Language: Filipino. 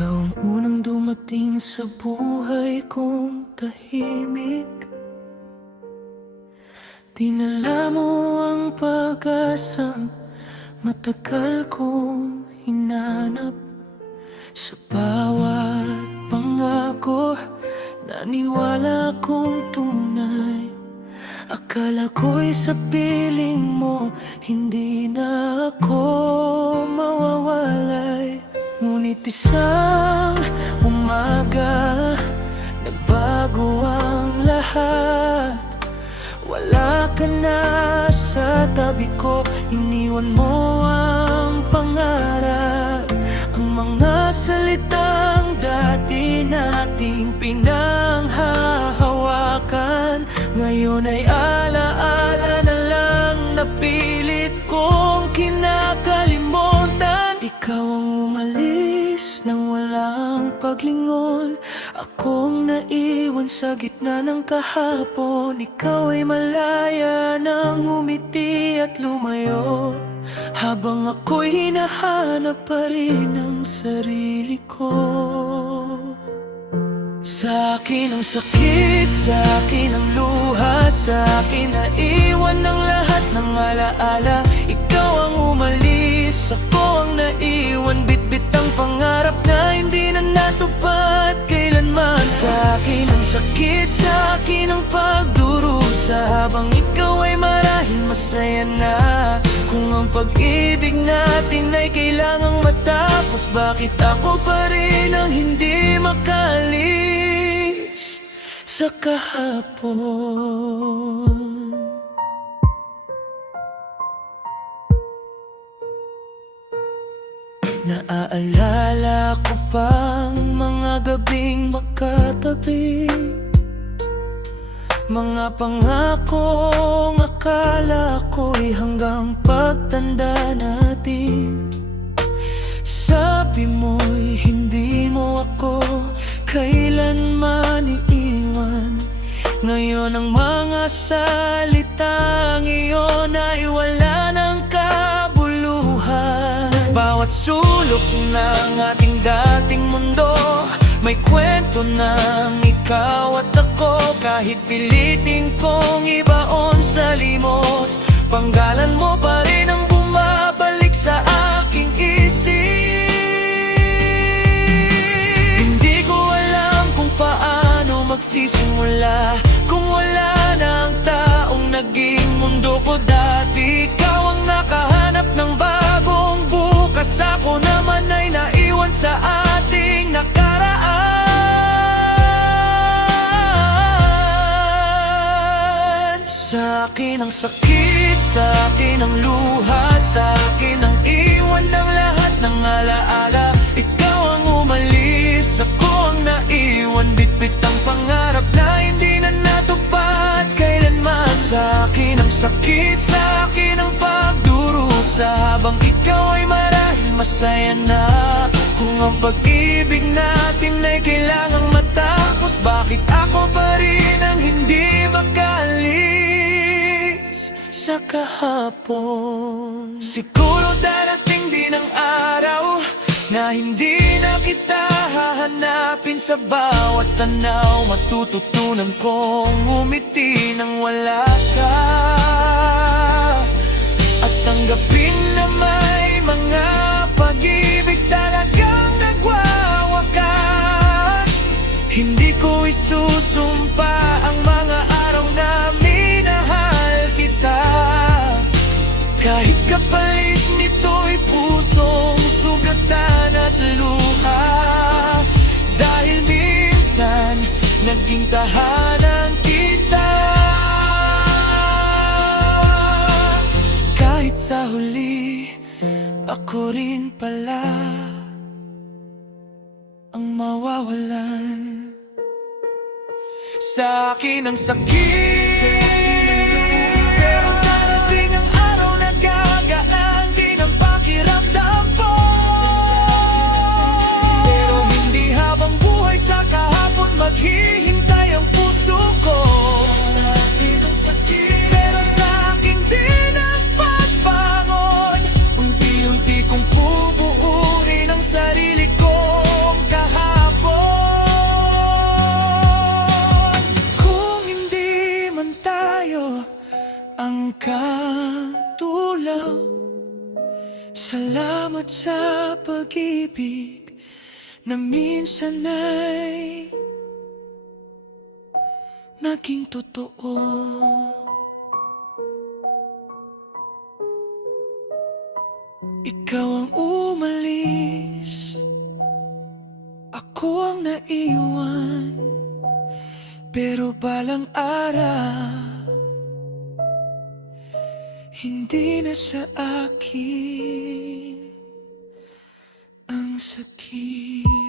Ikaw ang unang dumating sa buhay kong tahimik. Dinala mo ang pag-asang matagal kong hinanap. Sa bawat pangako, naniwala kong tunay. Akala ko'y sa piling mo, hindi na ako mawawalay. Ngunit isang umaga, nagbago ang lahat. Wala ka na sa tabi ko, iniwan mo ang pangarap. Ang mga salitang dati nating pinanghahawakan, ngayon ay alaala na lang na pilit kong kinakalimutan. Ikaw ang umalis nang walang paglingon, akong naiwan sa gitna ng kahapon. Ikaw ay malaya nang umiti at lumayo, habang ako'y hinahanap pa rin ang sarili ko. Sa akin ang sakit, sa akin ang luha, sa akin naiwan ng lahat ng alaala. Ikaw ang umalis, ako ang naiwan, bitbit ang pangarap na hindi na natupad kailanman. Sa akin ang sakit, sa akin ang pagdurusa, habang ikaw ay marahil masaya na. Kung ang pag-ibig natin ay kailangang matapos, bakit ako pa rin ang hindi makalis sa kahapon? Naaalala ko pang mga gabing magkatabi, mga pangakong akala ko'y hanggang pagtanda natin. Sabi mo'y hindi mo ako kailanman iiwan. Ngayon ang mga salitang iyon ay wala ng kabuluhan. Bawat sulok ng ating dating mundo, may kwento ng ikaw at ako. Kahit pilitin kong ibaon sa limot, panggalan mo pa rin ang bumabalik sa aking isip. Hindi ko alam kung paano magsisimula, kung wala na ang taong naging mundo ko dati. Ikaw ang nakahanap ng bagong bukas, ako naman ay naiwan sa ating nakaraan. Sa akin ang sakit, sa akin ang luha, sa akin ang iwan ng lahat ng alaala. Ikaw ang umalis, ako ang naiwan, bitbit ang pangarap na hindi na natupad kailanman. Sa akin ang sakit, sa akin ang pagdurusa, habang ikaw ay marahil masaya na. Kung ang pag-ibig natin ay kailangang matapos, bakit ako pa rin ang hindi makalis sa kahapon? Siguro darating din ang araw na hindi na kita hahanapin. Sa bawat tanaw, matututunan kong umiti nang wala ka, at tanggapin na may mga pag-ibig talagang nagwawakas. Hindi ko isusumpa ang mga araw na minahal kita, kahit kapalit nito'y pusong sugatan at luha. Dahil minsan naging tahanan kita, kahit sa huli ako rin pala ang mawawalan. Sa akin ang sakit, pero darating ang araw na gagaan din ang pakiramdam ko. Pero hindi habang buhay sa kahapon maghihintay ang puso ko. Sa akin ang sakit, pero sa akin din ang pagbangon. Unti-unti kong pubuuin ang sarili kong pag-ibig na minsan ay naging totoo. Ikaw ang umalis, ako ang naiwan, pero balang araw hindi na sa akin ang sakit.